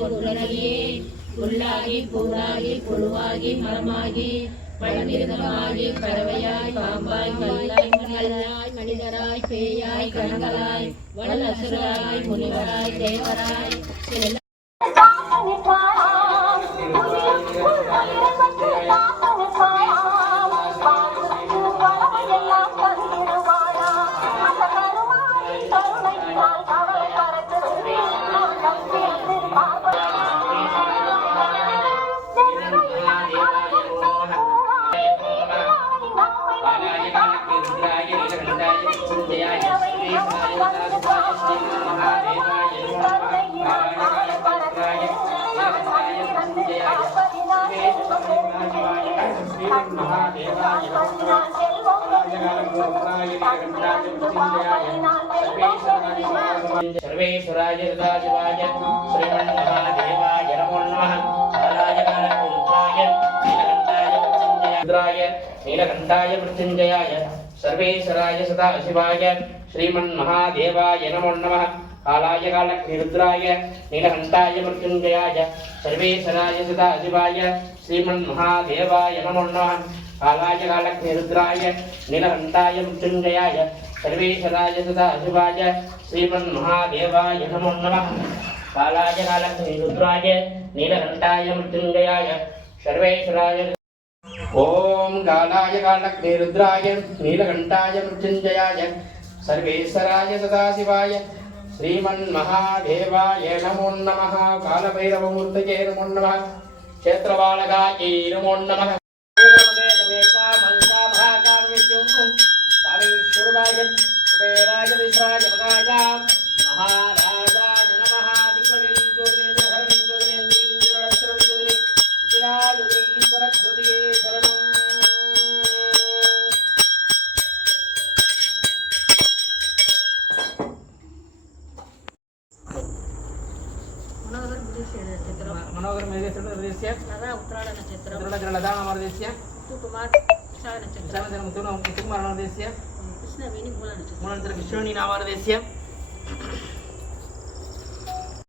ஒன்றனையே புல்லாகி பூராகி புழுவாகி மரமாகி பழமிருகமாகி பறவையாய் பாம்பாய் கல்லாய் மணியாய் மனிதராய் பேயாய் கணங்களாய் வளசுராய் முனிவராய் தேவராய் సర్వేశ్వరాయ సదాశివాయ శ్రీమన్మహాదేవాయ నమో నమః కాలాయ కాలకూర్మాయ నీలకంఠాయ మృత్యుంజయాయ నీలకంఠాయ మృత్యుంజయాయ సర్వేశ్వరాయ సదాశివాయ శ్రీమన్మహాదేవాయ నమో నమః కాలాయ కాలకృద్రాయ నీలకంఠాయ మృత్యుంజయాయ సర్వేశ్వరాయ సదాశివాయ శ్రీమన్మహాదేవాయ నమో నమః కాలాయ కాలకృద్రాయ నీలకంఠాయ మృత్యుంజయాయ సర్వేశ్వరాయ సదాశివాయ శ్రీమన్మహాదేవాయ నమో నమః కాలాయ కాలకృద్రాయ నీలకంఠాయ మృత్యుంజయాయ సర్వేశ్వరాయ ఓం గాలాయ కాలాయ కాలగ్నిరుద్రాయ నీలకంఠాయ మృత్యుంజయాయ సర్వేశ్వరాయ సదాశివాయ శ్రీమన్మహాదేవాయ నమో నమ కాలభైరవమూర్తయే నమో నమ క్షేత్రబాలకాయై నమో నమ. మహారాజాయ நட்சத்திரம் மனோகர மதிதேசியம் மகா உத்ராட நட்சத்திரம். உத்ராட லதா மதிதேசியம் சுகுமார் சார நட்சத்திரம். சார நட்சத்திரம் முத்துமார் மதிதேசியம் கிருஷ்ணவேணி மூல நட்சத்திரம். மூல நட்சத்திரம் கிருஷ்ணவேணி